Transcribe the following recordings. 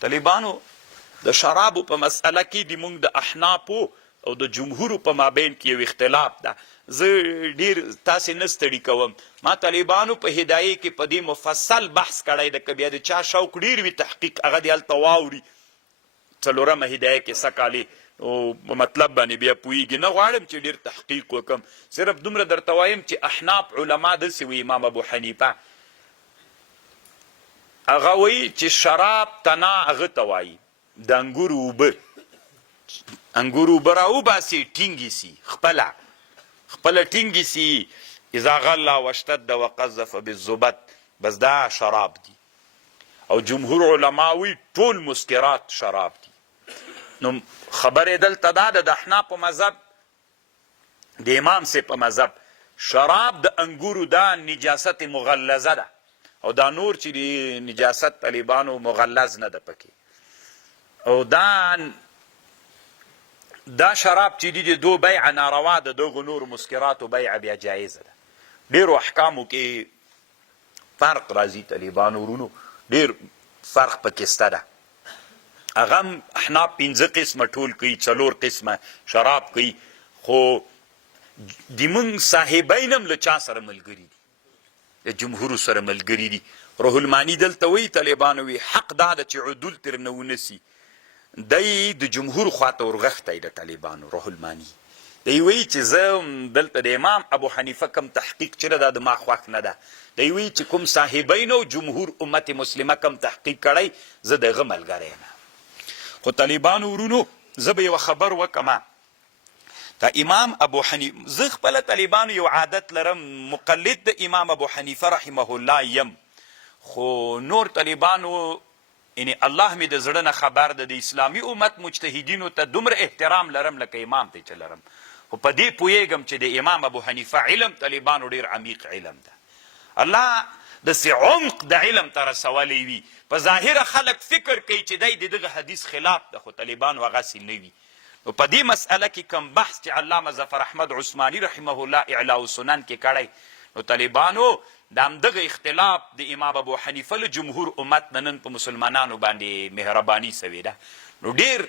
طالبانو د شرابو په مسأله کې د موږ د احنافو او د جمهورو په مابین کې یو اختلاف ده. زه ډیر تاسې نه ستړي کوم. ما طالبانو په هدایې کې په دې مفصل بحث کړی ده. که بیا د چا شوق ډیر وي تحقیق هغه دې هلته واوري. څلورمه هدایه کې څه کالې او په مطلب باندې بیا پوهېږي. نه غواړم چې ډېر تحقیق وکم، صرف دومره درته وایم چې احناف علما داسې وي. امام ابو حنیفه هغه وایي چې شراب تنا هغه ته وایي د انګورو اوبه. انګورو اوبه راوباسي ټینګې سي، خپله ټینګې سي. اذا غلا واشتد وقذف بالزبد، بس دا شراب دي. او جمهور علما وایي ټول مسکرات شراب دي. نو خبرې دلته دا ده د احناف په مذهب، د امام صاحب په مذهب، شراب د انګورو دا نجاست مغلظه ده. او دا نور چې د نجاست طالبانو مغلظ نه ده پکې. او دا شراب چې دي د دو بیع ناروا ده، دغو نور مسکراتو بیع بیا جایزه ده. ډېرو احکامو کې فرق راځي طالبانو ورونو، ډېر فرق پکې شته ده. هغه هم احناف 5 قسمه ټول کوي، 4 قسمه شراب کوي. خو د موږ صاحبین هم له چا سره ملګري دي، د جمهورو سره ملګري دي. روح المانی دلته وایي طالبانو وي حق دا ده چې عدول ترنه ونسي. دی د جمهور خواته ورغښتی د طالبانو. روح المانی دی وایي چې زه دلته د امام ابو حنیفه کم تحقیق چې دا د ما خوښ نه ده. دی وایي چې کوم صاحبین او جمهور امت مسلمه کم تحقیق کړی زه د هغه ملګری یم. خو طالبانو ورونو زه به یوه خبر وکمه. دا امام ابو حنیفه، زه خپله طالبانو یو عادت لرم، مقلد د امام ابو حنیفه رحمه الله یم. خو نور طالبانو یعنی الله مې د زړه نه خبر ده، د اسلامي امت مجتهدینو ته دومره احترام لرم لکه امام ته چې لرم. خو په دې پوهېږم چې د امام ابو حنیفه علم طالبانو ډېر عمیق علم ده. الله داسې عمق د علم ته رسولی وي. په ظاهره خلک فکر کوي چې دی د دغه حدیث خلاف ده، خو طالبانو هغسې نه وي. نو په دې مسئله کې کوم بحث چې علامه ظفر احمد عثماني رحمه الله اعلاء السنن کې کړی، نو طالبانو د همدغه اختلاف د امام ابو حنیفه له جمهور امت نه نن په مسلمانانو باندې مهرباني سوې ده. نو ډېر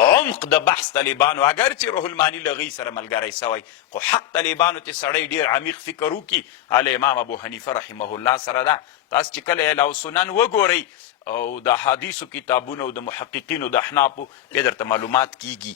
عمق د بحث طالبانو، اگر چې روح المانی له هغوی سره ملګری سوی، خو حق طالبانو چې سړی ډېر عمیق فکر وکړي هله امام ابو حنیفه رحمه الله سره ده. تاسو چې کله اعلاء السنن وګورئ او د حدیثو کتابونو او د محققینو د احنافو بیا درته معلومات کیږي.